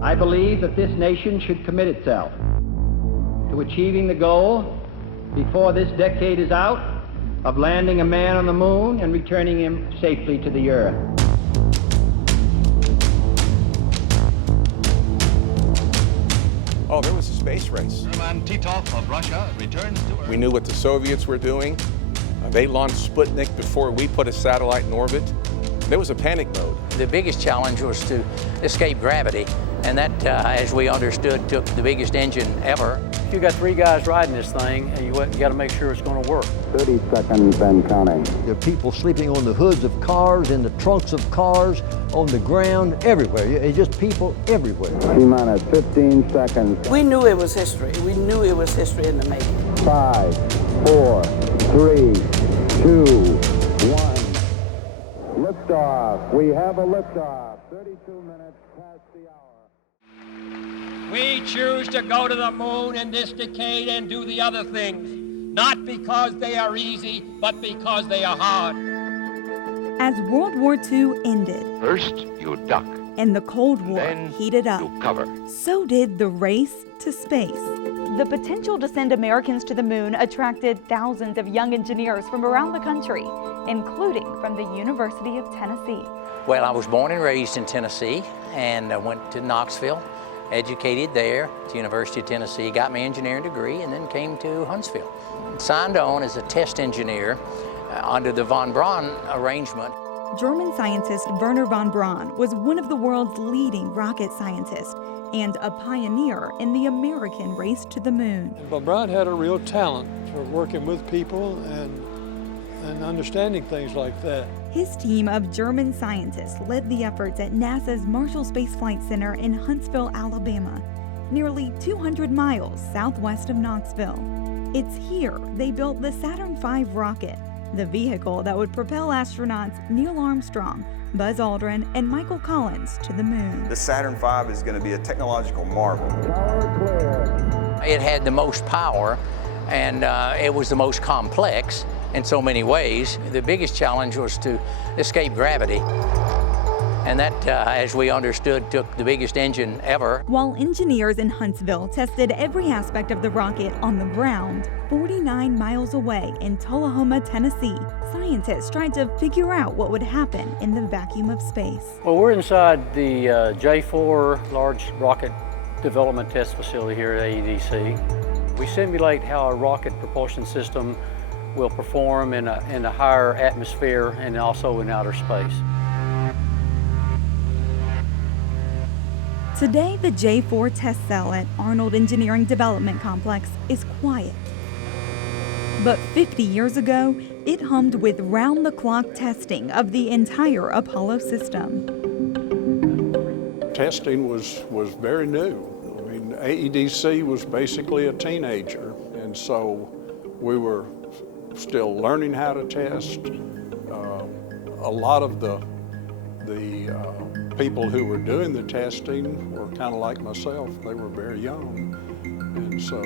I believe that this nation should commit itself to achieving the goal, before this decade is out, of landing a man on the moon and returning him safely to the Earth. Oh, there was a space race. Titov of Russia returns to Earth. We knew what the Soviets were doing. They launched Sputnik before we put a satellite in orbit. There was a panic mode. The biggest challenge was to escape gravity, and that, as we understood, took the biggest engine ever. You got 3 guys riding this thing, and you got to make sure it's going to work. 30 seconds and counting. There are people sleeping on the hoods of cars, in the trunks of cars, on the ground, everywhere. It's just people everywhere. T-minus 15 seconds. We knew it was history. We knew it was history in the making. 5, 4, 3, 2, 1. Liftoff. We have a liftoff. 32 minutes past the hour. We choose to go to the moon in this decade and do the other things, not because they are easy, but because they are hard. As World War II ended, First, you duck. and the Cold War Then heated up, you cover. so did the race to space. The potential to send Americans to the moon attracted thousands of young engineers from around the country, including from the University of Tennessee. Well, I was born and raised in Tennessee, and I went to Knoxville, educated there at the University of Tennessee, got my engineering degree, and then came to Huntsville. Signed on as a test engineer under the von Braun arrangement. German scientist Werner von Braun was one of the world's leading rocket scientists and a pioneer in the American race to the moon. Von Braun had a real talent for working with people and understanding things like that. His team of German scientists led the efforts at NASA's Marshall Space Flight Center in Huntsville, Alabama, nearly 200 miles southwest of Knoxville. It's here they built the Saturn V rocket, the vehicle that would propel astronauts Neil Armstrong, Buzz Aldrin, and Michael Collins to the moon. The Saturn V is going to be a technological marvel. It had the most power, and it was the most complex in so many ways. The biggest challenge was to escape gravity. And that, as we understood, took the biggest engine ever. While engineers in Huntsville tested every aspect of the rocket on the ground, 49 miles away in Tullahoma, Tennessee, scientists tried to figure out what would happen in the vacuum of space. Well, we're inside the J4 Large Rocket Development Test Facility here at AEDC. We simulate how a rocket propulsion system will perform in a higher atmosphere and also in outer space. Today, the J4 test cell at Arnold Engineering Development Complex is quiet. But 50 years ago, it hummed with round-the-clock testing of the entire Apollo system. Testing was very new. I mean, AEDC was basically a teenager, and so we were still learning how to test. A lot of the people who were doing the testing were kind of like myself. They were very young, and so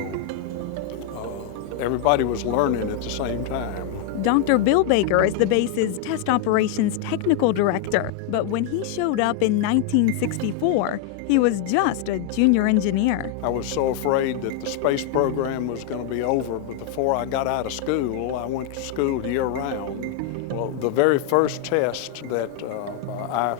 everybody was learning at the same time. Dr. Bill Baker is the base's test operations technical director, but when he showed up in 1964, he was just a junior engineer. I was so afraid that the space program was going to be over, but before I got out of school, I went to school year-round. Well, the very first test that I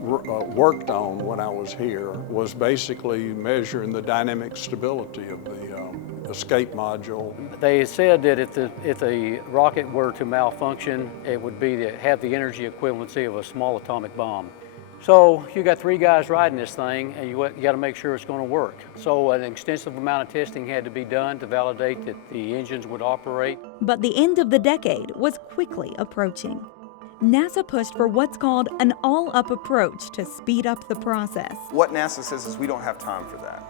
worked on when I was here was basically measuring the dynamic stability of the escape module. They said that if the rocket were to malfunction, it would be have the energy equivalency of a small atomic bomb. So you got 3 guys riding this thing, and you got to make sure it's going to work. So an extensive amount of testing had to be done to validate that the engines would operate. But the end of the decade was quickly approaching. NASA pushed for what's called an all-up approach to speed up the process. What NASA says is we don't have time for that.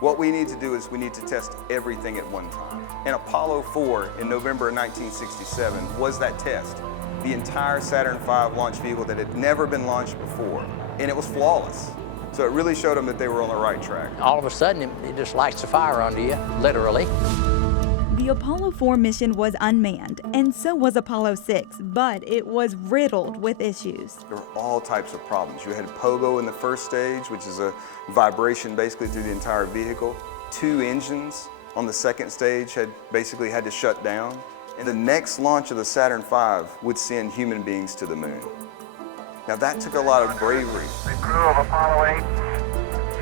What we need to do is we need to test everything at one time. And Apollo 4 in November of 1967 was that test. The entire Saturn V launch vehicle that had never been launched before, and it was flawless. So it really showed them that they were on the right track. All of a sudden, it just lights a fire under you, literally. The Apollo 4 mission was unmanned, and so was Apollo 6, but it was riddled with issues. There were all types of problems. You had pogo in the first stage, which is a vibration basically through the entire vehicle. 2 engines on the second stage had to shut down. And the next launch of the Saturn V would send human beings to the moon. Now that took a lot of bravery. The crew of Apollo 8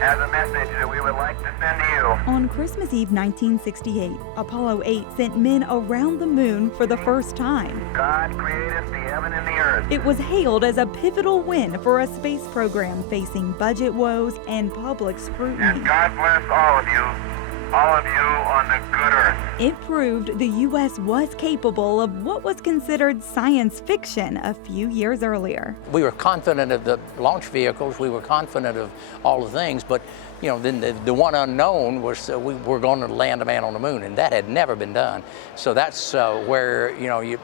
has a message that we would like to send to you. On Christmas Eve 1968, Apollo 8 sent men around the moon for the first time. God created the heaven and the earth. It was hailed as a pivotal win for a space program facing budget woes and public scrutiny. And God bless all of you on the good earth. It proved the U.S. was capable of what was considered science fiction a few years earlier. We were confident of the launch vehicles, we were confident of all the things, but then the one unknown was we were going to land a man on the moon, and that had never been done. So that's where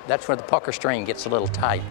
that's where the pucker string gets a little tight.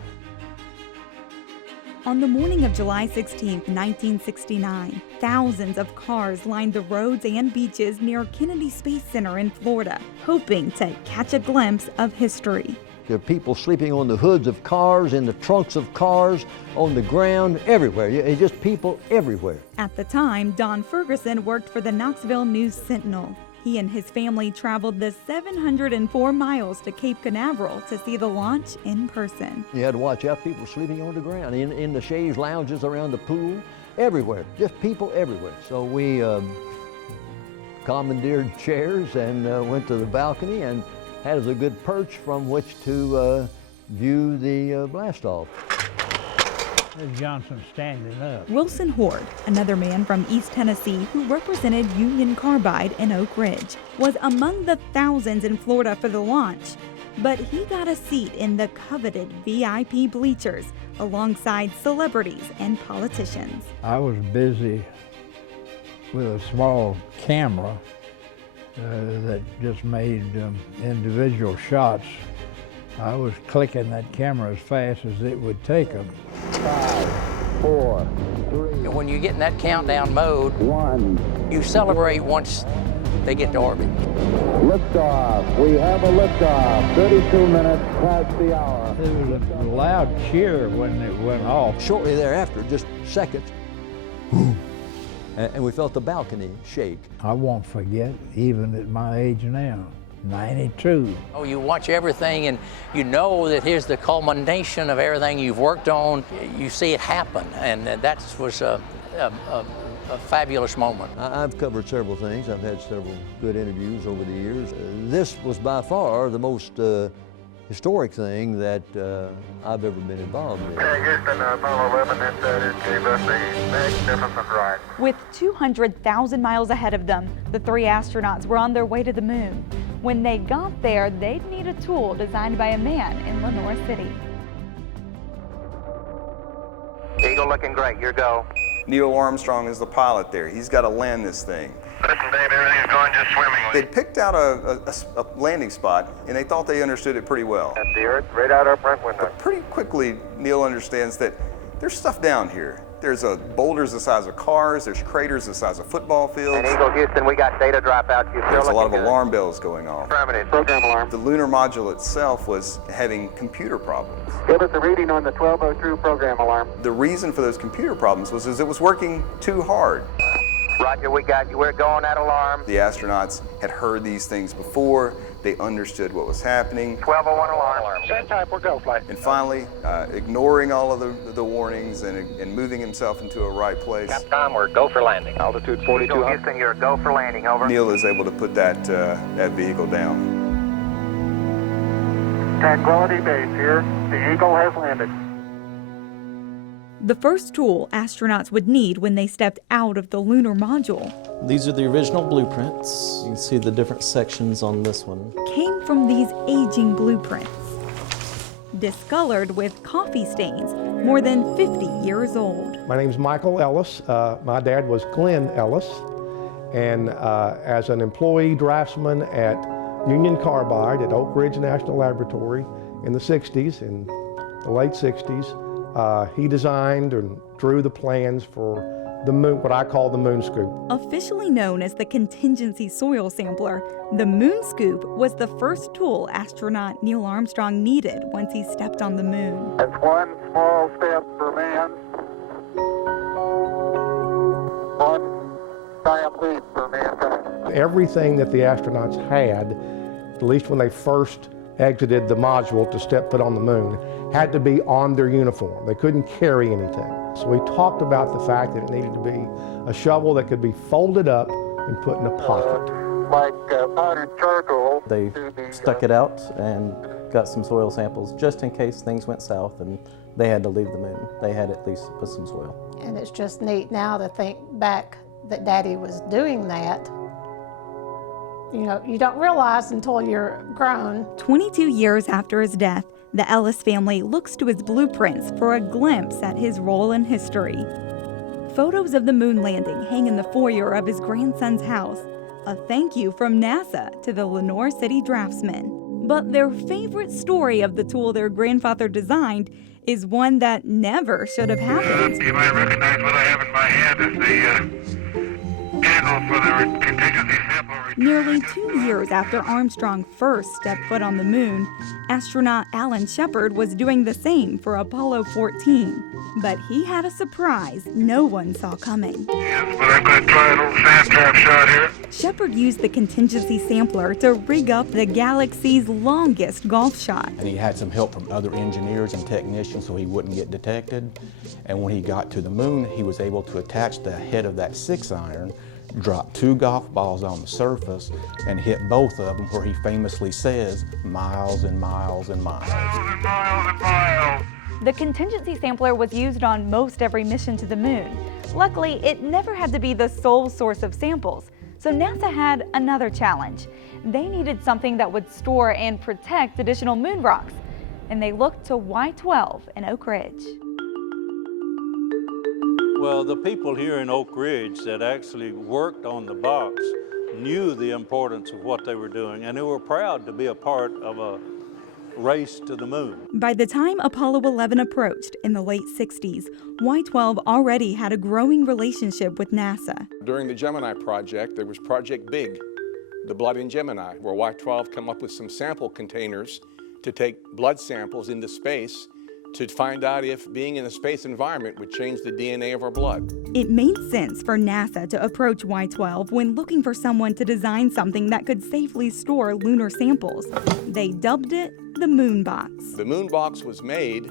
On the morning of July 16, 1969, thousands of cars lined the roads and beaches near Kennedy Space Center in Florida, hoping to catch a glimpse of history. There are people sleeping on the hoods of cars, in the trunks of cars, on the ground, everywhere. It's just people everywhere. At the time, Don Ferguson worked for the Knoxville News Sentinel. He and his family traveled the 704 miles to Cape Canaveral to see the launch in person. You had to watch out, people sleeping on the ground, in the chaise lounges around the pool, everywhere, just people everywhere. So we commandeered chairs and went to the balcony and had us a good perch from which to view the blast-off. There's Johnson standing up. Wilson Horde, another man from East Tennessee who represented Union Carbide in Oak Ridge, was among the thousands in Florida for the launch. But he got a seat in the coveted VIP bleachers alongside celebrities and politicians. I was busy with a small camera that just made individual shots. I was clicking that camera as fast as it would take them. 5, 4, 3. When you get in that countdown mode, 1. You celebrate once they get to orbit. Liftoff. We have a liftoff. 32 minutes past the hour. There was a loud cheer when it went off. Shortly thereafter, just seconds, and we felt the balcony shake. I won't forget, even at my age now. 92. Oh, you watch everything and you know that here's the culmination of everything you've worked on. You see it happen, and that was a fabulous moment. I've covered several things. I've had several good interviews over the years. This was by far the most historic thing that I've ever been involved in. Houston, Apollo 11 insiders gave us a magnificent ride. With 200,000 miles ahead of them, the 3 astronauts were on their way to the moon. When they got there, they'd need a tool designed by a man in Lenore City. Eagle looking great, your go. Neil Armstrong is the pilot there. He's got to land this thing. Listen, Dave, everything's going just swimmingly. They'd picked out a landing spot, and they thought they understood it pretty well. At the Earth, right out our front window. But pretty quickly, Neil understands that there's stuff down here. There's boulders the size of cars, there's craters the size of football fields. And Eagle Houston, we got data dropouts. There's a lot of alarm bells going off. Affirmative, program alarm. The lunar module itself was having computer problems. Give us a reading on the 1202 program alarm. The reason for those computer problems was it was working too hard. Roger, we got you. We're going at alarm. The astronauts had heard these things before. They understood what was happening. 1201 alarm. Set type, we're go flight. And finally, ignoring all of the warnings and moving himself into a right place. Capcom, we're go for landing. Altitude 42. Houston, you're go for landing, over. Neil is able to put that vehicle down. Tranquility Base here. The Eagle has landed. The first tool astronauts would need when they stepped out of the lunar module These are the original blueprints. You can see the different sections on this one. came from these aging blueprints, discolored with coffee stains, more than 50 years old. My name's Michael Ellis. My dad was Glenn Ellis, and as an employee draftsman at Union Carbide at Oak Ridge National Laboratory in the 60s, in the late 60s, he designed and drew the plans for the moon, what I call the moon scoop. Officially known as the contingency soil sampler, the moon scoop was the first tool astronaut Neil Armstrong needed once he stepped on the moon. It's one small step for man, one giant leap for mankind. Everything that the astronauts had, at least when they first exited the module to step foot on the moon, had to be on their uniform. They couldn't carry anything. So we talked about the fact that it needed to be a shovel that could be folded up and put in a pocket. Like powdered charcoal. They stuck it out and got some soil samples just in case things went south and they had to leave the moon. They had at least put some soil. And it's just neat now to think back that Daddy was doing that. You know, you don't realize until you're grown. 22 years after his death, the Ellis family looks to his blueprints for a glimpse at his role in history. Photos of the moon landing hang in the foyer of his grandson's house, a thank you from NASA to the Lenoir City draftsmen. But their favorite story of the tool their grandfather designed is one that never should have happened. You might recognize what I have in my hand as the handle for the contingency sample. Nearly 2 years after Armstrong first stepped foot on the moon, astronaut Alan Shepard was doing the same for Apollo 14. But he had a surprise no one saw coming. Yes, but I'm going to try a little sand trap shot here. Shepard used the contingency sampler to rig up the galaxy's longest golf shot. And he had some help from other engineers and technicians so he wouldn't get detected. And when he got to the moon, he was able to attach the head of that 6-iron, drop 2 golf balls on the surface, and hit both of them where he famously says, miles and miles and miles. Miles and miles and miles. The contingency sampler was used on most every mission to the moon. Luckily, it never had to be the sole source of samples, so NASA had another challenge. They needed something that would store and protect additional moon rocks, and they looked to Y12 in Oak Ridge. Well, the people here in Oak Ridge that actually worked on the box knew the importance of what they were doing, and they were proud to be a part of a race to the moon. By the time Apollo 11 approached in the late 60s, Y12 already had a growing relationship with NASA. During the Gemini project, there was Project Big, the blood in Gemini, where Y12 came up with some sample containers to take blood samples into space to find out if being in a space environment would change the DNA of our blood. It made sense for NASA to approach Y12 when looking for someone to design something that could safely store lunar samples. They dubbed it the Moon Box. The Moon Box was made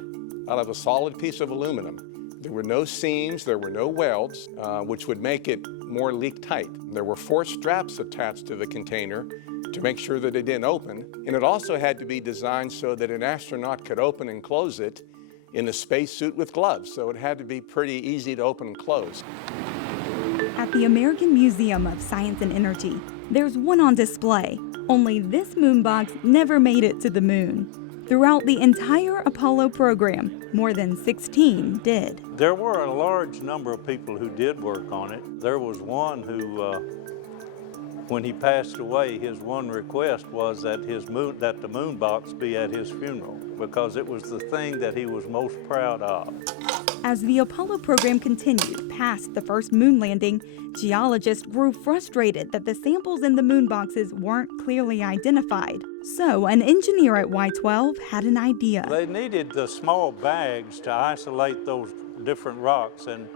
out of a solid piece of aluminum. There were no seams, there were no welds, which would make it more leak tight. There were 4 straps attached to the container to make sure that it didn't open, and it also had to be designed so that an astronaut could open and close it in a spacesuit with gloves, so it had to be pretty easy to open and close. At the American Museum of Science and Energy, there's one on display, only this moon box never made it to the moon. Throughout the entire Apollo program, more than 16 did. There were a large number of people who did work on it. There was one who, when he passed away, his one request was that the moon box be at his funeral, because it was the thing that he was most proud of. As the Apollo program continued past the first moon landing, geologists grew frustrated that the samples in the moon boxes weren't clearly identified. So an engineer at Y12 had an idea. They needed the small bags to isolate those different rocks, and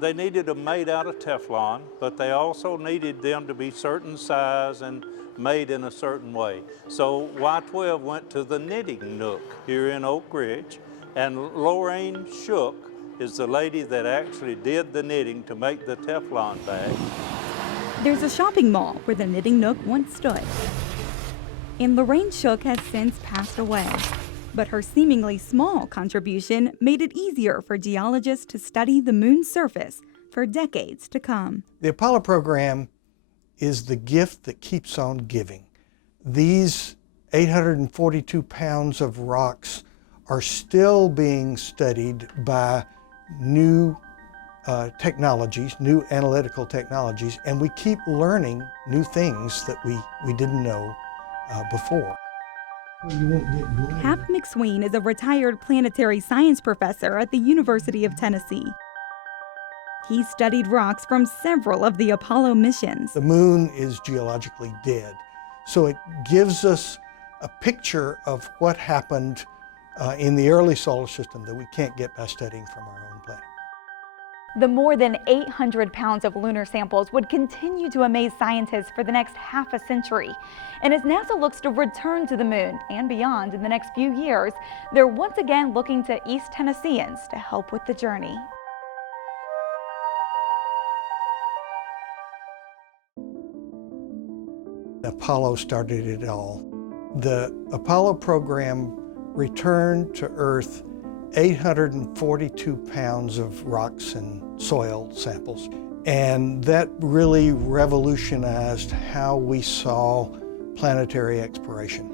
they needed them made out of Teflon, but they also needed them to be certain size and made in a certain way. So Y12 went to the knitting nook here in Oak Ridge, and Lorraine Shook is the lady that actually did the knitting to make the Teflon bag. There's a shopping mall where the knitting nook once stood. And Lorraine Shook has since passed away. But her seemingly small contribution made it easier for geologists to study the moon's surface for decades to come. The Apollo program is the gift that keeps on giving. These 842 pounds of rocks are still being studied by new technologies, new analytical technologies, and we keep learning new things that we didn't know before. Hap McSween is a retired planetary science professor at the University of Tennessee. He studied rocks from several of the Apollo missions. The moon is geologically dead, so it gives us a picture of what happened in the early solar system that we can't get by studying from our own planet. The more than 800 pounds of lunar samples would continue to amaze scientists for the next half a century. And as NASA looks to return to the moon and beyond in the next few years, they're once again looking to East Tennesseans to help with the journey. Apollo started it all. The Apollo program returned to Earth 842 pounds of rocks and soil samples. And that really revolutionized how we saw planetary exploration.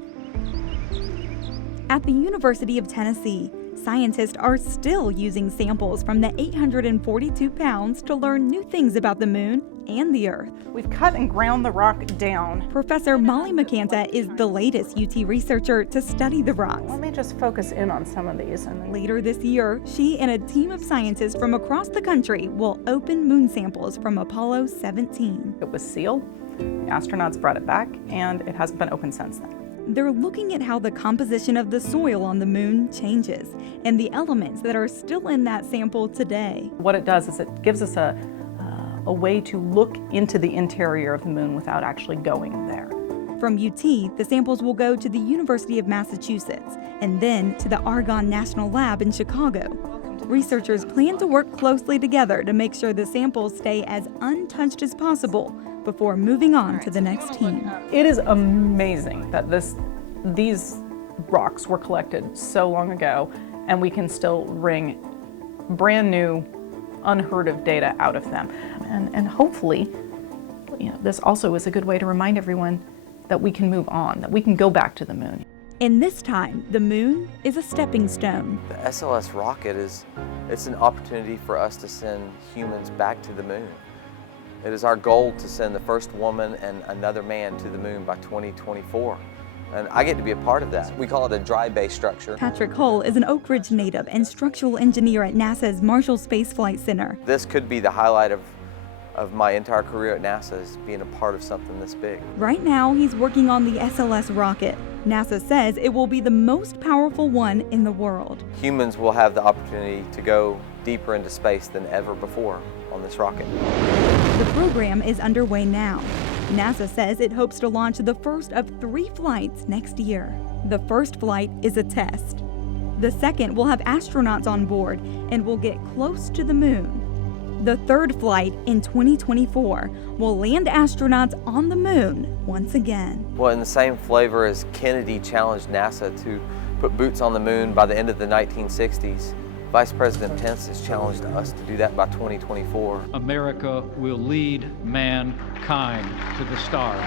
At the University of Tennessee, scientists are still using samples from the 842 pounds to learn new things about the moon and the Earth. We've cut and ground the rock down. Professor Molly McCanta is the latest UT researcher to study the rocks. Let me just focus in on some of these. Later this year, she and a team of scientists from across the country will open moon samples from Apollo 17. It was sealed, the astronauts brought it back, and it hasn't been opened since then. They're looking at how the composition of the soil on the moon changes and the elements that are still in that sample today. What it does is it gives us a way to look into the interior of the moon without actually going there. From UT, the samples will go to the University of Massachusetts and then to the Argonne National Lab in Chicago. Researchers plan to work closely together to make sure the samples stay as untouched as possible before moving on to the next team. It is amazing that these rocks were collected so long ago, and we can still wring brand new, unheard of data out of them. And hopefully, this also is a good way to remind everyone that we can move on, that we can go back to the moon. And this time, the moon is a stepping stone. The SLS rocket it's an opportunity for us to send humans back to the moon. It is our goal to send the first woman and another man to the moon by 2024. And I get to be a part of that. We call it a dry base structure. Patrick Hull is an Oak Ridge native and structural engineer at NASA's Marshall Space Flight Center. This could be the highlight of my entire career at NASA, is being a part of something this big. Right now, he's working on the SLS rocket. NASA says it will be the most powerful one in the world. Humans will have the opportunity to go deeper into space than ever before on this rocket. The program is underway now. NASA says it hopes to launch the first of 3 flights next year. The first flight is a test. The second will have astronauts on board and will get close to the moon. The third flight in 2024 will land astronauts on the moon once again. Well, in the same flavor as Kennedy challenged NASA to put boots on the moon by the end of the 1960s, Vice President Pence has challenged us to do that by 2024. America will lead mankind to the stars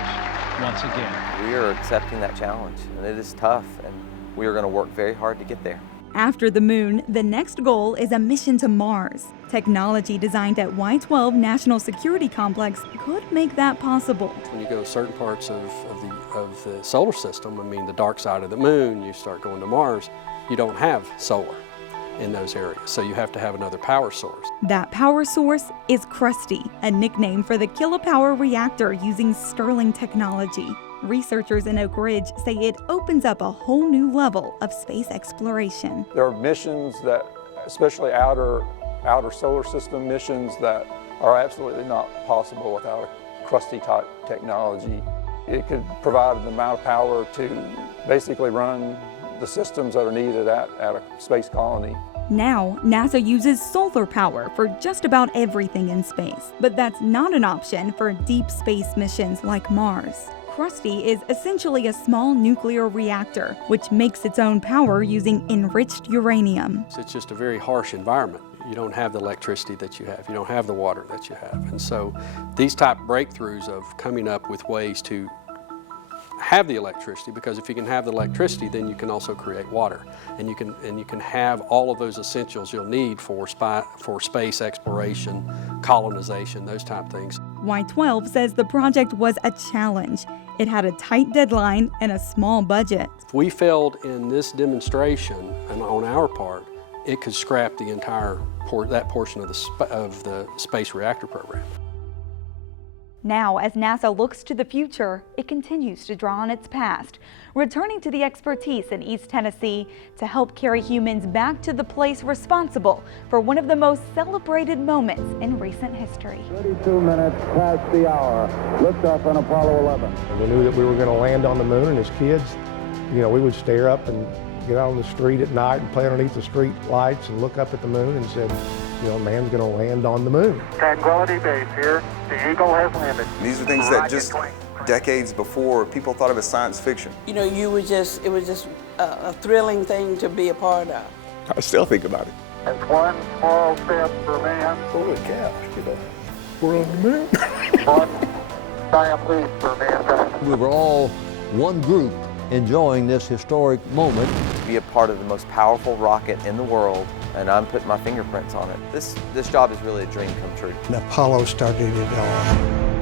once again. We are accepting that challenge, and it is tough, and we are going to work very hard to get there. After the moon, the next goal is a mission to Mars. Technology designed at Y-12 National Security Complex could make that possible. When you go to certain parts of the solar system, I mean the dark side of the moon, you start going to Mars, you don't have solar in those areas, so you have to have another power source. That power source is Krusty, a nickname for the kilopower reactor using Stirling technology. Researchers in Oak Ridge say it opens up a whole new level of space exploration. There are missions that, especially outer solar system missions, that are absolutely not possible without a Krusty type technology. It could provide an amount of power to basically run the systems that are needed at a space colony. Now, NASA uses solar power for just about everything in space, but that's not an option for deep space missions like Mars. Krusty is essentially a small nuclear reactor, which makes its own power using enriched uranium. It's just a very harsh environment. You don't have the electricity that you have. You don't have the water that you have. And so these type breakthroughs of coming up with ways to have the electricity, because if you can have the electricity, then you can also create water, and you can have all of those essentials you'll need for space exploration, colonization, those type things. Y-12 says the project was a challenge. It had a tight deadline and a small budget. If we failed in this demonstration, and on our part, it could scrap the entire that portion of the space reactor program. Now, as NASA looks to the future, it continues to draw on its past, returning to the expertise in East Tennessee to help carry humans back to the place responsible for one of the most celebrated moments in recent history. 32 minutes past the hour. Liftoff on Apollo 11. And we knew that we were going to land on the moon, and as kids, you know, we would stare up and get out on the street at night and play underneath the street lights and look up at the moon and said, you know, man's going to land on the moon. Tranquility Base here. The Eagle has landed. These are things that just decades before people thought of as science fiction. You know, it was just a thrilling thing to be a part of. I still think about it. It's one small step for man. Holy cow, you know, we're on the moon. One giant leap for mankind. We were all one group enjoying this historic moment. Be a part of the most powerful rocket in the world, and I'm putting my fingerprints on it. This job is really a dream come true. And Apollo started it all.